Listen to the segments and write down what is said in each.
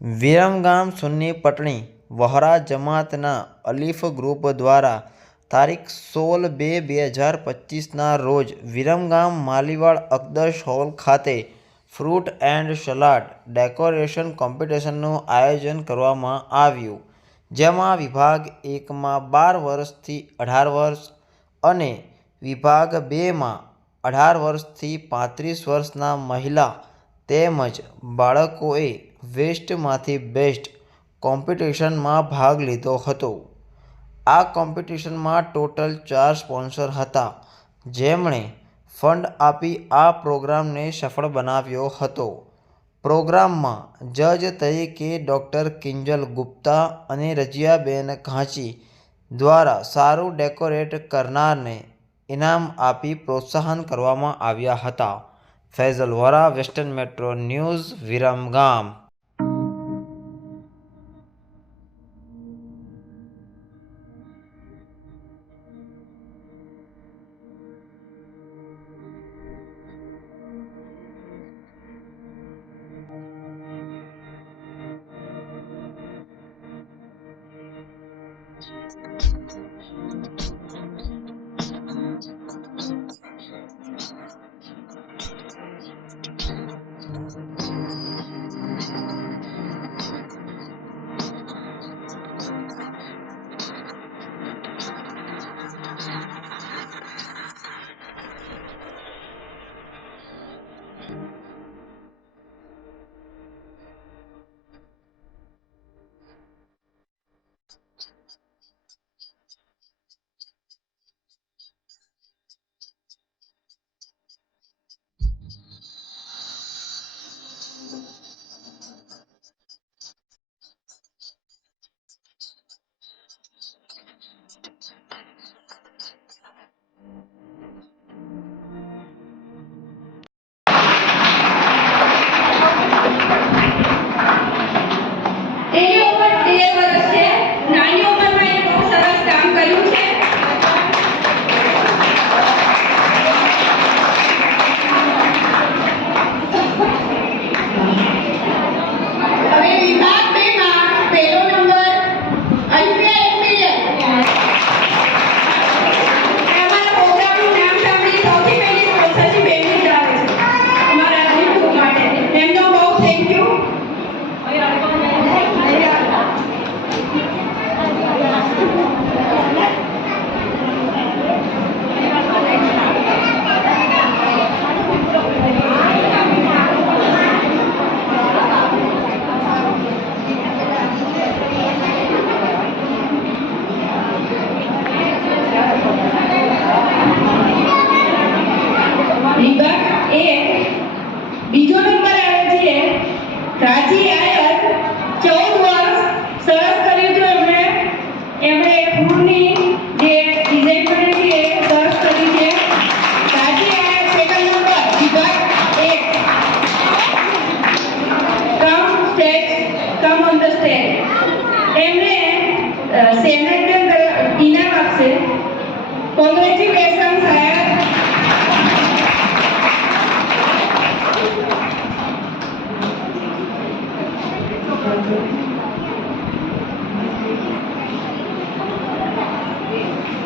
વિરમગામ સુન્ની પટણી વહોરા જમાતના અલીફ ગ્રુપ દ્વારા તારીખ સોળ બે બે હજાર પચીસના રોજ વિરમગામ માલીવાડ અકદશ હોલ ખાતે ફ્રૂટ એન્ડ સલાડ ડેકોરેશન કોમ્પિટિશનનું આયોજન કરવામાં આવ્યું, જેમાં વિભાગ એકમાં બાર વર્ષથી અઢાર વર્ષ અને વિભાગ બેમાં અઢાર વર્ષથી પાંત્રીસ વર્ષના મહિલા તેમજ બાળકોએ વેસ્ટમાંથી બેસ્ટ કોમ્પિટિશનમાં ભાગ લીધો હતો. આ કોમ્પિટિશનમાં ટોટલ ચાર સ્પોન્સર હતા. જેમણે ફંડ આપી આ પ્રોગ્રામને સફળ બનાવ્યો હતો. પ્રોગ્રામમાં જજ તરીકે ડૉક્ટર કિંજલ ગુપ્તા અને રજિયાબેન ઘાંચી દ્વારા સારું ડેકોરેટ કરનારને ઇનામ આપી પ્રોત્સાહન કરવામાં આવ્યા હતા. Faizal Vora western metro news, Viramgam. Thanks.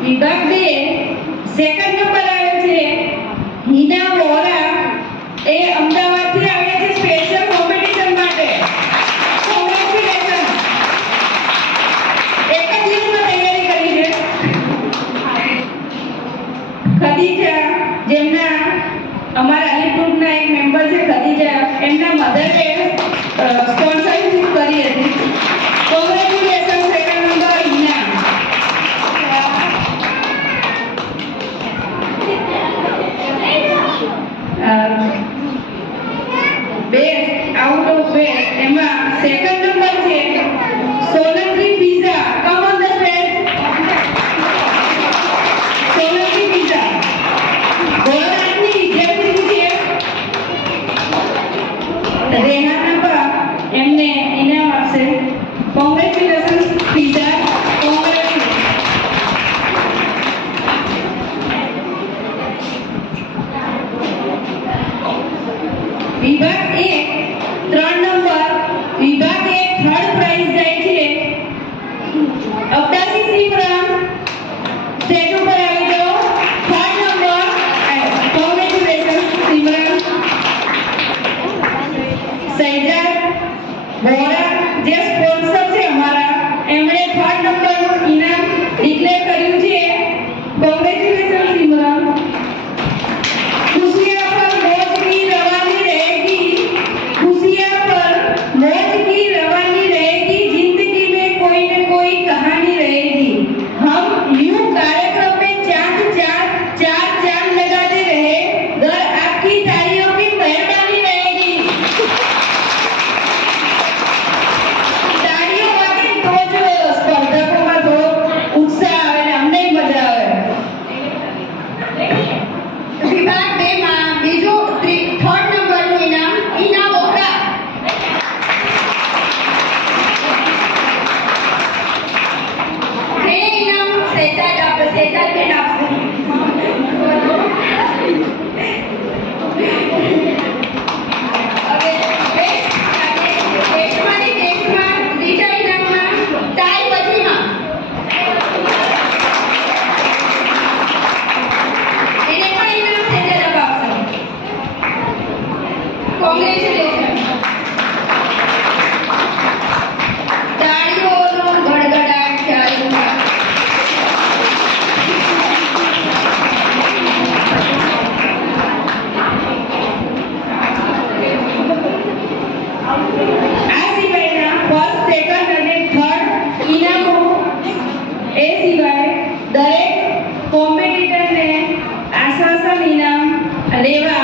વિભાગ બે સેકન્ડ નંબર આવે છે. હિના વોરા એ અમદાવાદથી ખદીજા જેમના અમારા અલીપુરના એક મેમ્બર છે ખદીજા એમના મધરે સ્પોન્સરશિપ કરી હતી. Congratulation arriba.